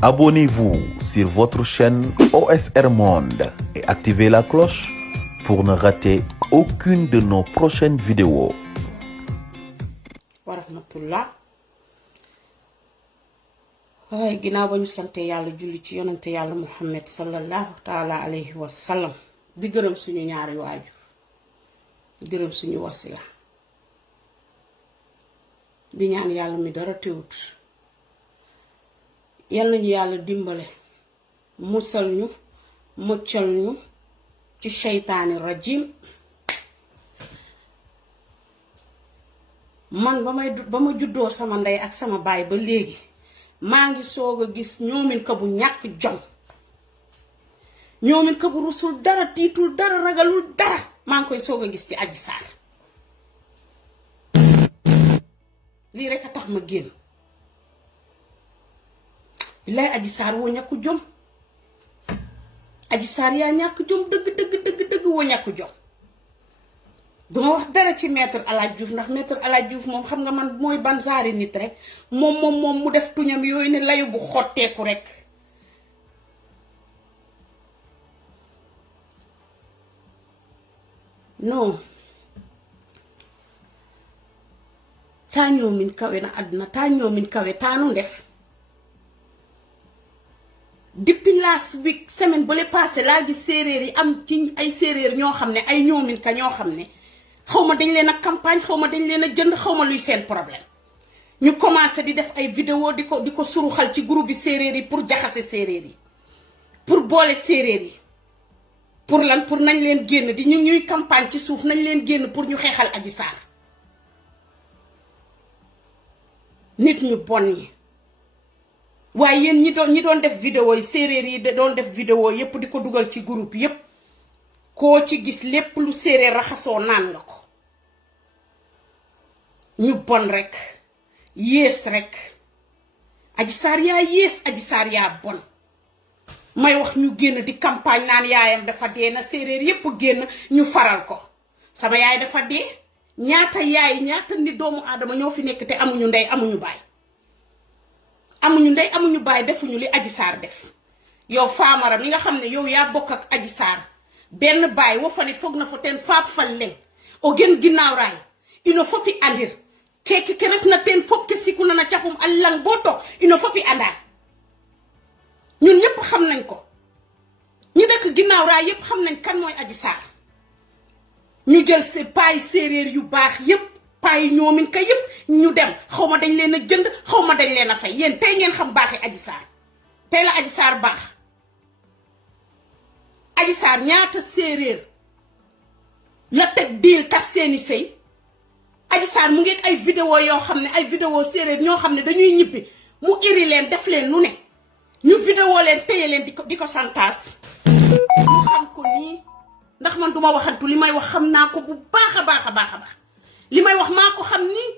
Abonnez-vous sur votre chaîne OSR Monde et activez la cloche pour ne rater aucune de nos prochaines vidéos. wa rahmatullah. waaye ginnaaw ba ñu sante yàlla julli ci yonante yàlla Muhammad sallallahu taala alayhi wa sallam di gërëm suñu ñaari waajur di gërëm suñu wasila di ñaan yàlla mi dara teewut yal nañu yàlla dimbale musal ñu muccal ñu ci sheytaani rajim. man ba ma juddoo sama ndey ak sama baay ba léegi maa ngi soog a gis ñoomin ka bu ñàkk jom, ñoomin ka bu rusul dara, tiitul dara, ragalul dara. maa ngi koy soog a gis ci Adji Sarr. lii rek a tax ma génn. billaay Adji Sarr woo ñàkku jom. Adji Sarr yaa ñàkk jom dëgg woo ñàkku jom. duma wax dara ci maître El Hadj Diouf ndax maître El Hadj Diouf moom xam nga man mooy ban saari nit rek moom mu def tuñam yooyu ne layu bu xotteeku rek. non taa ñoo min kawe na àdduna taa ñoo min kawe taanu def depuis last week semaine bu le passé laa gis séeréer yi am ci ay séeréer ñoo xam ne ay ñoomin ka ñoo xam ne xawma dañ leen a campagne xawma dañ leen a jënd xawma luy seen problème ñu commencé di def ay vidéo di ko suruxal ci groupe bi séeréer yi pour jaxase séeréer yi pour boole séeréer yi pour lan pour nañ leen génn di ñu ñuy campagne ci suuf nañ leen génn pour ñu xeexal Adji Sarr. nit ñu bon ñi waaye yéen ñi doon def vidéo yi séeréer yi doon def vidéo yépp di ko dugal ci groupe yépp koo ci gis lépp lu séeréer raxasoo naan nga ko. ñu bon rek yées rek Adji Sarr yaa yées, Adji Sarr yaa bon. may wax ñu génn di campagne naan yaayam dafa dee na séeréer yépp génn ñu faral ko. sama yaay dafa dee ñaata yaay ñaata nit doomu aadama ñoo fi nekk te amuñu ndey amuñu baay. amuñu ndey amuñu baay defuñu li Adji Sarr def. yow Famara mi nga xam ne yow yaa bokk ak Adji Sarr benn baay wo fane foog na fo ten faap fal leng o gen ginnaaw raay ino fopi andir keke ke ref na ten fop ke siku na cafum allang boo toog ino fopi andaan ñun ñépp xam nañ ko ñi dëkk ginnaaw raay yépp xam nañ kan mooy Adji Sarr. ñu jël si paay séeréer yu baax yépp paay ñoomin ka yépp ñu dem xawma dañ leen a jënd xawma dañ leen a fay yéen tey ngeen xam baaxi Adji Sarr tey la Adji Sarr baax. Adji Sarr ñaata séeréer la teg diil tas seeni sëy. Adji Sarr mu ngi ay vidéo yoo xam ne ay vidéo séeréer ñoo xam ne dañuy ñibbi mu iri leen def leen lu ne ñu vidéo leen téye leen di ko santaas. ñu xam ko nii ndax man duma waxantu li may wax xam naa ko bu baax a baax li may wax maa ko xam nii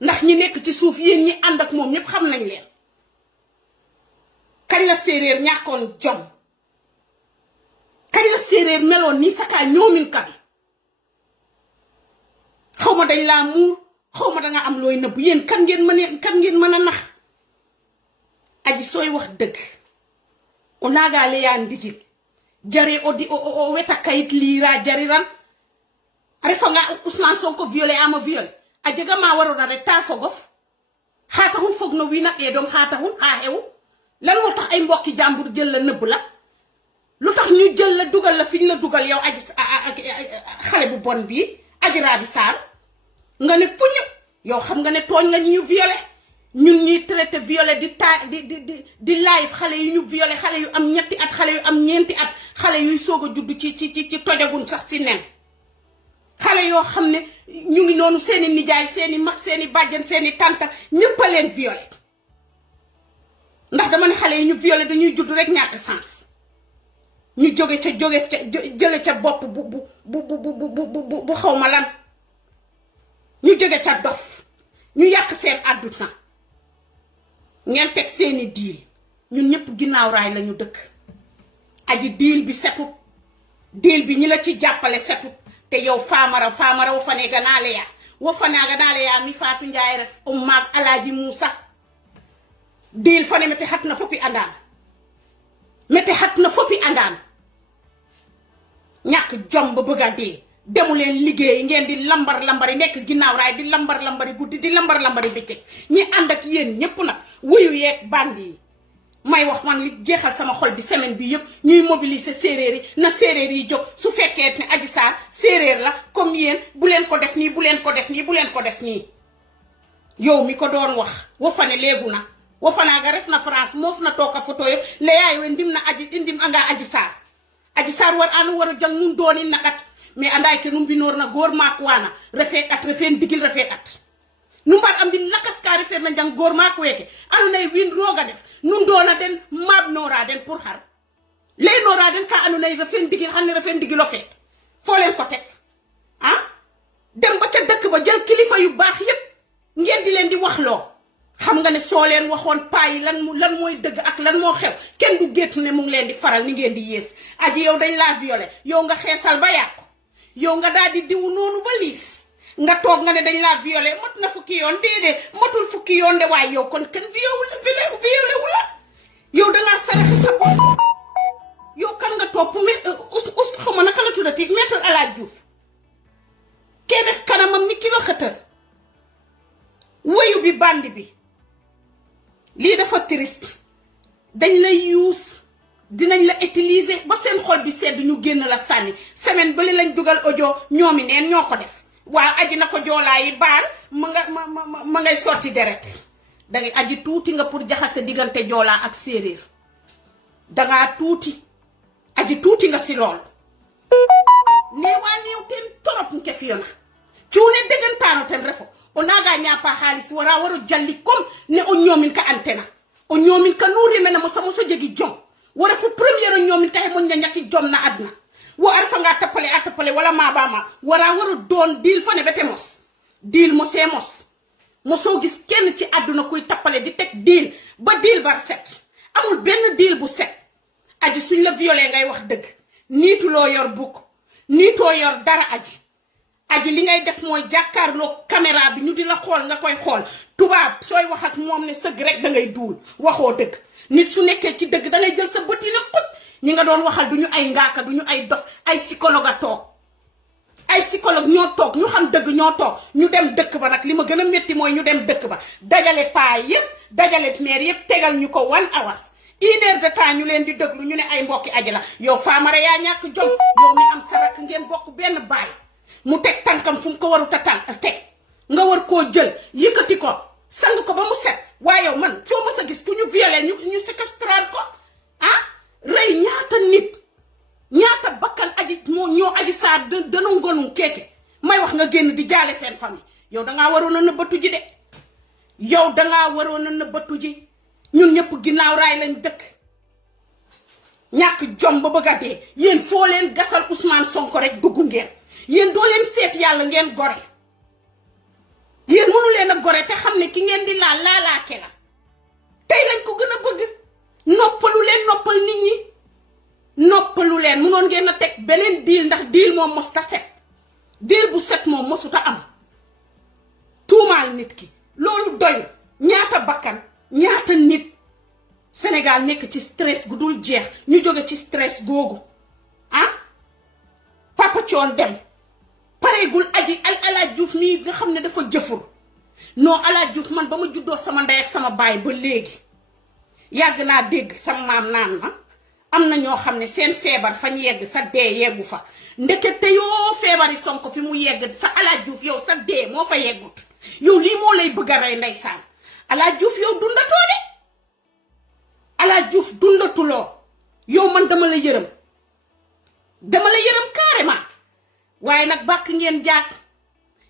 ndax ñi nekk ci suuf yéen ñi ànd ak moom ñépp xam nañ leen. kañ la séeréer ñàkkoon jom, kañ la séeréer meloon nii sakaa ñoomin ka bi xawma dañ laa muur xawma danga am looy nëbb yéen kan ngeen mën a nax. Aji sooy wax dëgg o naagaale yaa ndigil jare o weta kayit liira jariran a refa nga Ousmane Sonko violé ama violé a jega ma waroona rek ta fogof xaa taxun fog no wiina ɓeedong xaa taxun xaa xewu lan moo tax ay mbokki jàmbur jël la nëbb la lu tax ñu jël la dugal la fi ñu la dugal yow Adji xale bu bon bii Adji Raby Sarr nga ne fuñu yow xam nga ne tooñ la ñu violé ñun ñuy traité violé di live xale yu ñu violé xale yu am ñetti at xale yu am ñeenti at xale yuy soog a judd ci tojagun sax si nen xale yoo xam ne ñu ngi noonu seeni nijaay seeni mag seeni bàjjen seeni tànta ñépp a leen violé ndax dama ne xale yi ñu violé dañuy judd rek ñàkk sens ñu jële ca bopp bu xaw ma lan ñu jóge ca dof ñu yàq seen àdduna ngeen teg seeni diil ñun ñëpp ginnaaw raay lañu dëkk. Aji diil bi setut diil bi ñi la ci jàppale setut te yow Famara wo fane ganale ya mi Fatou Ndiaye ref maag Alaaji Moussa deal fane mete hatna fopi andan mete hatna fopi andan ñak jom ba bëgga dé demu leen liggéey ngeen di lambar lambari nekk ginnaaw raay di lambar lambari guddi di lambar lambari bëccëg ñi ànd ak yéen ñépp nag wuyu yeeg bandi yi may wax man li jeexal sama xol bi semaine bi yëpp ñuy mobiliser séeréer yi na séeréer yi jóg su fekkee ne Adji Sarr séeréer la comme yéen bu leen ko def nii bu leen ko def nii bu leen ko def nii yow mi ko doon wax wofane léegu na wofanaaga ref na France moof na tooka photo yo le yaay we ndim na aji indim anga Adji Sarr war anu war a jang nun dooni nakat mais anday ke num binor na gor mak wana refet at refen digil refet at num bar am bi lakas ka refet na jang gor mak weke anu nay win roga def num dona den mab nora den pour har le nora den ka anu nay refen digil xane refen digilo fet fo len ko tek ah dem ba ca dekk ba jël kilifa yu bax yépp ngeen di len di wax lo xam nga ne so len waxon pay lan moy deug ak lan mo xew ken du gettu ne mu ngi len di faral ni ngeen di yes aji yow dañ la violer yow nga xéssal ba yak yow nga daal di diw noonu ba liis nga toog nga ne dañ laa violé mot na fukki yoon déedéet motul fukki yoon de waaye yow kon kenn violé wu la yow dangaa saraxe sa bopp yow kan nga topp us xawma naka la tuddati Maître El Hadji Diouf kee def kanamam ni ki la xëtër wayu bi bandi bi lii dafa triste dañ lay use dinañ la utiliser ba seen xol bi sedd ñu génn la sànni semaine bali lañ dugal audio ñoomi neen ñoo ko def waaw aji na ko joolaa yi baal ma ngay sotti deret dangay aji tuuti nga pour jaxase diggante joolaa ak séeréer dangaa tuuti aji tuuti nga si lool nee waa néew teen torop nke fiyona cuune déggantaano ten refo o naaga ñaapa xaalis wara jalli comme ne o ñoomin ka antena o ñoomin ka nuuri mena mosa jegi jom wara fu première ñoomin ka mo ñaki jom na adna wo arfa nga tapale wala ma bama wara doon deal fane bete mos deal mos moso gis kenn ci aduna kuy tapale di tek deal ba deal bar set amul benn deal bu set aji suñ la violé ngay wax deug nitu lo yor buk nito yor dara aji li ngay def moy jakarlo caméra bi ñu di la xol nga koy xol tubaab soy wax ak mom ne seug rek da ngay duul waxo deug nit su nekké ci deug da ngay jël sa bëti na xut ñi nga doon waxal duñu ay ngaaka duñu ay dof ay psychologue a toog ay psychologue ñoo toog ñu xam dëgg ñoo toog ñu dem dëkk ba nag li ma gën a métti mooy ñu dem dëkk ba dajale paa yépp dajale maire yépp tegal ñu ko 1 hours 1 heure de temps ñu leen di déglu ñu ne ay mbokki aji la yow Famara yaa ñàkk jom yow mi am sarak ngeen bokk benn baay mu teg tànkam fu mu ko waru tànk teg nga war koo jël yëkkati ko sang ko ba mu set waaye yow man foo ma sa gis ku ñu violé ñu séquestrer ko ah rey ñaata nit ñaata bakkan aji moo ñoo Adji Sarr dana ngonu keke may wax nga génn di jaale seen famille yow dangaa waroon a nëbbatu ji de yow dangaa waroon a nëbbatu ji ñun ñëpp ginnaaw raay lañ dëkk ñàkk jom ba bëgg a dee yéen foo leen gasal Ousmane Sonko rek dugg ngeen yéen doo leen seet yàlla ngeen gore yéen mënu leen a gore te xam ne ki ngeen di laalaake la tey lañ ko gën a bëgg noppalu leen noppal nit ñi noppalu leen mënoon ngeen a teg beneen deal ndax deal moom mos ta set deal bu set moom mosuta am tuumaal nit ki loolu doy ñaata bakkan ñaata nit Sénégal nekk ci stress gu dul jeex ñu jóge ci stress googu ah Papa Thione dem pareegul aji El Hadji Diouf mii nga xam ne dafa jëfur non El Hadji Diouf man ba ma juddoo sama ndey ak sama baay ba léegi yàgg naa dégg sama maam naan ma am na ñoo xam ne seen feebar fañ yegg sa dee yeggu fa ndekete yoo feebari Sonko fi mu yegg sa El Hadji Diouf yow sa dee moo fa yeggut yow lii moo lay bëgg a rey ndeysaan El Hadji Diouf yow dundatoo de El Hadji Diouf dundatuloo yow man dama la yërëm carrément waaye nag bàkk ngeen jaak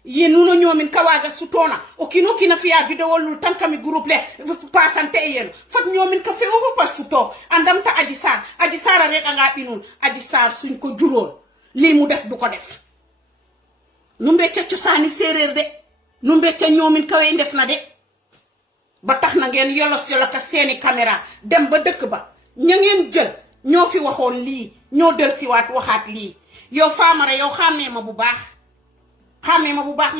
yéen nuno ñoomin kawaga sutona okino kina fiya video lul tankami groupe le pasante yéen fat ñoomin ka fe o pas suto andam ta Adji Sarr rek nga binul Adji Sarr suñ ko juróol lii mu def du ko def nu mbecca cosaani séeréer de nu mbecca ñoomin kawe def na de ba tax na ngeen yolos ka seeni caméra dem ba dëkk ba ña ngeen jël ñoo fi waxoon lii ñoo del siwaat waxaat lii yow Famara yow xàmmee ma bu baax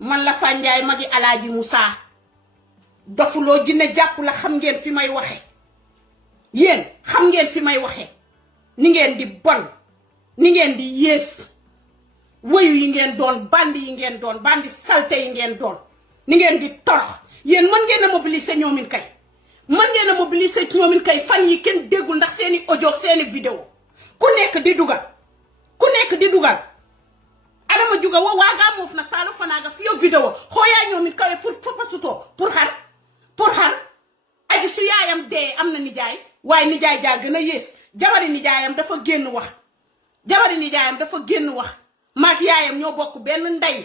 man la Fanjaay magi Alaaji Moussa dofuloo jinne jàpp la xam ngeen fi may waxe yéen xam ngeen fi may waxe ni ngeen di bon ni ngeen di yées wëyu yi ngeen doon bandi yi ngeen doon bandi salte yi ngeen doon ni ngeen di torox yéen mën ngeen a mobiliser ñoomin kay mën ngeen a mobiliser ñoomin kay fan yi kenn déggul ndax seeni audio ak seeni vidéo ku nekk di dugal adama juga wo waga mof na salo fanaga fiyo vidéo xoya ñoomin kawe pour papasuto pour xar aji su yaayam dee am na nijaay waaye nijaay jaa gën a yées jabari nijaayam dafa génn wax maak yaayam ñoo bokk benn ndey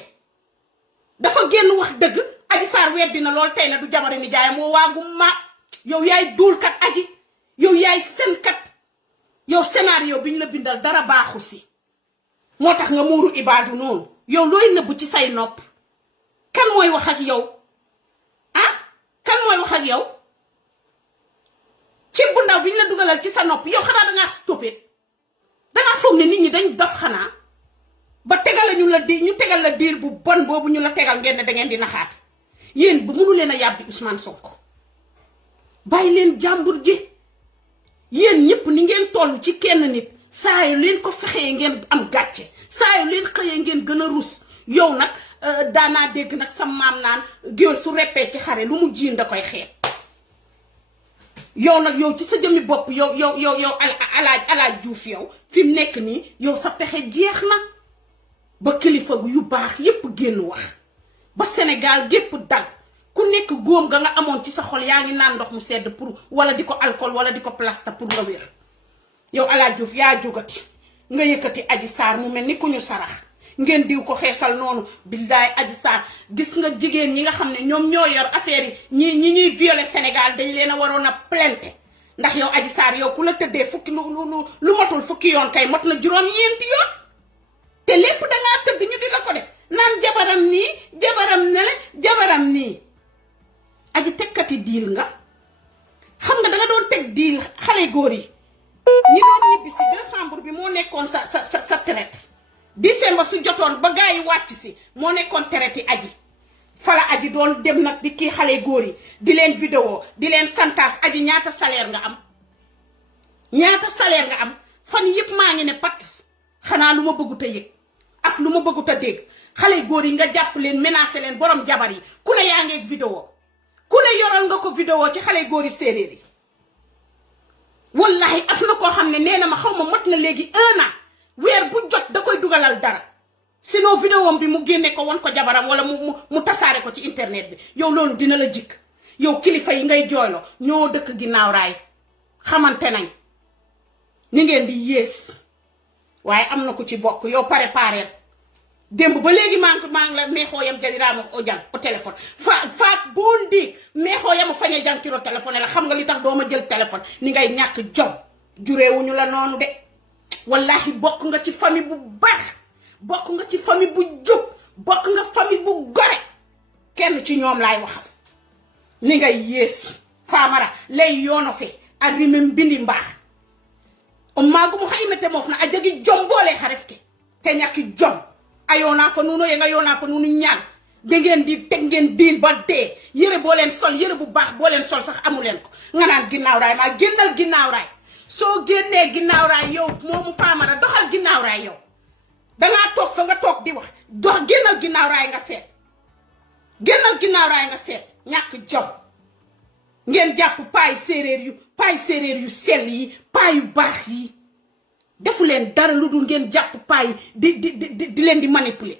dafa génn wax dëgg Adji Sarr weddi na lool tey na du jabari nijaayam woo waagu ma yow yaay duulkat aji yow yaay fenkat yow scénario bi ñu la bindal dara baaxu si moo tax nga muuru ibaadu noonu yow looy nëbb ci say nopp kan mooy wax ak yow kan mooy wax ak yow ci bu ndaw bi ñu la dugalal ci sa nopp yow xanaa dangaa stupide dangaa foog ne nit ñi dañ dof xanaa ba tegal ñu tegal la diir bu bon boobu ñu la tegal ngeen ne da ngeen di naxaat yéen bu mënu leen a yàbbi Ousmane Sonko bàyyi leen jàmbur ji yéen ñëpp ni ngeen toll ci kenn nit saa yu leen ko fexee ngeen am gàcce saa yu leen xëyee ngeen gën a rus yow nag daanaa dégg nag sa maam naan géwél su reppee ci xare lu mu jiin da koy xeeb yow nag yow ci sa jëmmi bopp yow alaaj Juuf yow fi mu nekk nii yow sa pexe jeex na ba kilifa yu baax yépp génn wax ba Sénégal gépp dal ku nekk góom nga amoon ci sa xol yaa ngi naan ndox mu sedd pour wala di ko alcool wala di ko plasta pour nga wér yow alaaj Juuf yaa jógati nga yëkkati Adji Sarr mu mel ni ku ñu sarax ngeen diw ko xeesal noonu billaay Adji Sarr gis nga jigéen ñi nga xam ne ñoom ñoo yor affaire yi ñuy violer Sénégal dañ leen a waroon a plainte ndax yow Adji Sarr yow ku la tëddee fukki lu matul fukki yoon kay mot na juróom-ñeenti yoon te lépp dangaa tëdd ñu di la ko def naan jabaram nii jabaram nele jabaram nii aji tekkati diil nga xam nga danga doon teg diil xale góor yi ñi doon ñibbi si décembre bi moo nekkoon sa traite décembre su jotoon ba gaa yi wàcc si moo nekkoon traite yi aji fala aji doon dem nag di kii xale góor yi di leen vidéo di leen santaas aji ñaata salaire nga am fan yëpp maa ngi ne pat xanaa lu ma bëggut a yëg ak lu ma bëggut a dégg xale góor yi nga jàpp leen menacé leen borom jabar yi ku ne yaa ngeeg vidéo ku ne yoral nga ko vidéo ci xale góor yi séeréer yi wallahi am na koo xam ne nee na ma xaw ma mot na léegi 1 an weer bu jot da koy dugalal dara sinon vidéo bi mu génne ko won ko jabaram wala mu tasaare ko ci internet bi yow loolu dina la jikk yow kilifa yi ngay jooyloo ñoo dëkk ginnaaw raay xamante nañ ni ngeen di yées waaye am na ku ci bokk yow préparé démb ba léegi maa ngi la meexoo yam jabiraama o jàng au téléphone faak boon di meexoo yam fañe jàng kiro téléphone la xam nga li tax dooma jël téléphone ni ngay ñàkk jom jureewuñu la noonu de wallahi bokk nga ci famille bu baax bokk nga ci famille bu jub bokk nga famille bu gore kenn ci ñoom laay waxal ni ngay yées faamara lay yoono fe ak rimem bindi mbaax o maagu mu haymete moof na a jagi jom boole xarefte te ñàkki jom a yoonaa fa nuunu ye nga yoonaa fa nuunu ñaan da ngeen di teg ngeen diin ba dee yëre boo leen sol yëre bu baax boo leen sol sax amu leen ko nga naan ginnaaw raay maa génnal ginnaaw raay soo génnee ginnaaw raay yow moomu faamara doxal ginnaaw raay yow dangaa toog fa nga toog di wax génnal ginnaaw raay nga seet ñàkk jom ngeen jàpp paay séeréer yu sell yi paay yu baax yi defu leen dara lu dul ngeen jàpp paay di leen di manipuler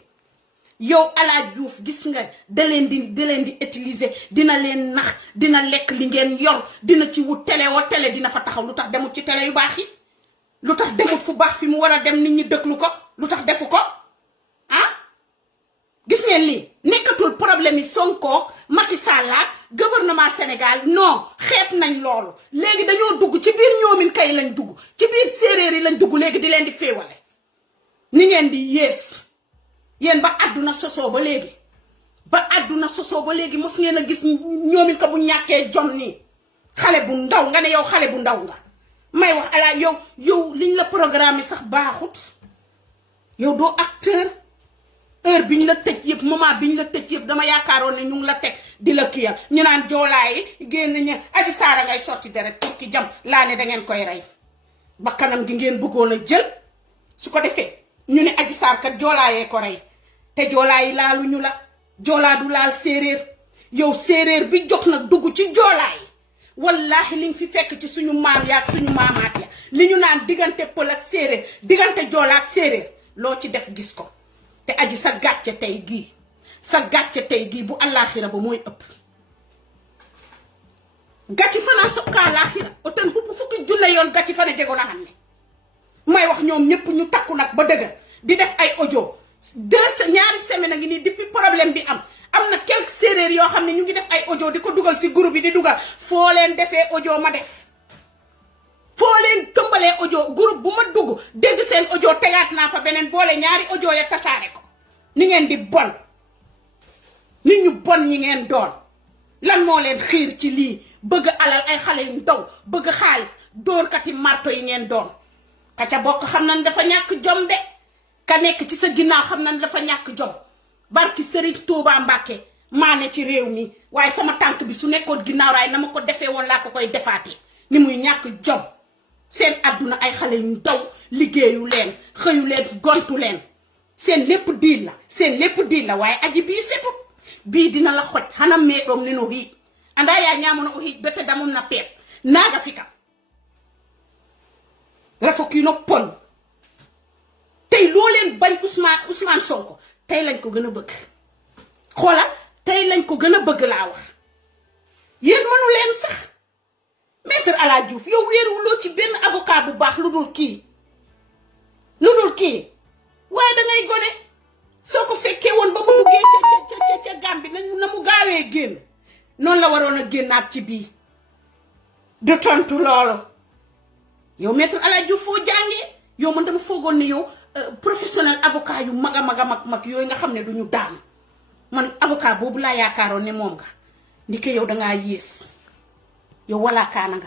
yow alaaj Juuf gis nga da leen di utiliser dina leen nax dina lekk li ngeen yor dina ci wut télé wa télé dina fa taxaw lu tax demut ci télé yu baax yi lu tax demut fu baax fi mu war a dem nit ñi dëkklu ko lu tax defu ko gis ngeen lii nekkatul problème yi Sonko Macky Sall gouvernement Sénégal non xeeb nañ loolu léegi dañoo dugg ci biir ñoomin kay lañ dugg ci biir séeréer yi lañ dugg léegi di leen di féewale ni ngeen di yées yéen ba àdduna sosoo ba léegi mos ngeen a gis ñoomin ko bu ñàkkee jom nii xale bu ndaw nga ne yow xale bu ndaw nga may wax ala yow liñ la programme sax baaxut yow doo acteur heure biñ la tëj yëpp moment biñ la tëj yëpp dama yaakaaroon ne ñu ngi la teg di la kiyal ñu naan joolaayi génn ña Adji Sarr ngay sotti deret turki jam laa ne da ngeen koy rey ba kanam gi ngeen bëggoon a jël su ko defee ñu ne Adji Sarr kat joolaayee ko rey te joolaayi laalu ñu la joolaa du laal séeréer yow séeréer bi jox nag dugg ci joolaayi wallahi li nga fi fekk ci suñu maam ya ak suñu maamaat ya li ñu naan diggante pël ak séeréer diggante joolaa ak séeréer loo ci def gis ko te aji sa gàcce tey gii bu àllaaxira ba mooy ëpp gàcci fanaa sa ka àllaaxira oten xupp fukki junne yoon gàcci fana jegoon a xam ne may wax ñoom ñëpp ñu takku nag ba dëgg di def ay audio ñaari semaine a ngi nii depuis problème bi am na quelques séeréer yoo xam ne ñu ngi def ay audio di ko dugal si groupe bi di dugal foo leen defee audio ma def foo leen tëmbalee audio groupe bu ma dugg dégg seen audio tegaat naa fa beneen boole ñaari audio ya tasaare ko ni ngeen di bon nit ñu bon ñi ngeen doon lan moo leen xiir ci lii bëgg alal ay xale yu ndaw bëgg xaalis dóorkati marto yi ngeen doon ka ca bokk xam na ne dafa ñàkk jom de ka nekk ci sa ginnaaw xam na ne dafa ñàkk jom barki Serigne Touba Mbacke maa ne ci réew mi waaye sama tànk bi su nekkoon ginnaaw raay na ma ko defee woon laa ko koy defaatee ni muy ñàkk jom seen àdduna ay xale yu ndaw liggéeyu leen xëyu leen gontu leen seen lépp diil la waaye aji bii setut bii dina la xoj xana meeɗoom neno hiiƴ anda ya ñamono o hiiƴ bete damum na peet naaga fikam refo kiino pon tey loo leen bañ Ousmane Sonko tey lañ ko gën a bëgg xoola tey lañ ko gën a bëgg laa wax yéen mënu leen sax Maître El Hadji Diouf yow wéeruwuloo ci benn avocat bu baax lu dul kii waaye dangay gone soo ko fekkee woon ba mu duggee ca Gàmbi na mu gaawee génn noonu la waroon a génnaat ci bii du tontu loolu yow Maître El Hadji Diouf foo jàngee yow man dama foogoon ne yow professionnel avocat yu mag yooyu nga xam ne duñu daan man avocat boobu laa yaakaaroon ne moom nga ndike yow dangaa yées yow wala kaana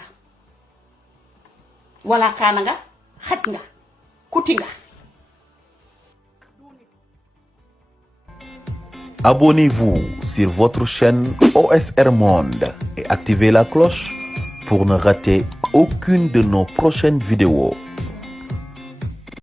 nga xaj nga kuti nga. Abonnez-vous sur votre chaîne OSR Monde et activez la cloche pour ne rater aucune de nos prochaines vidéos.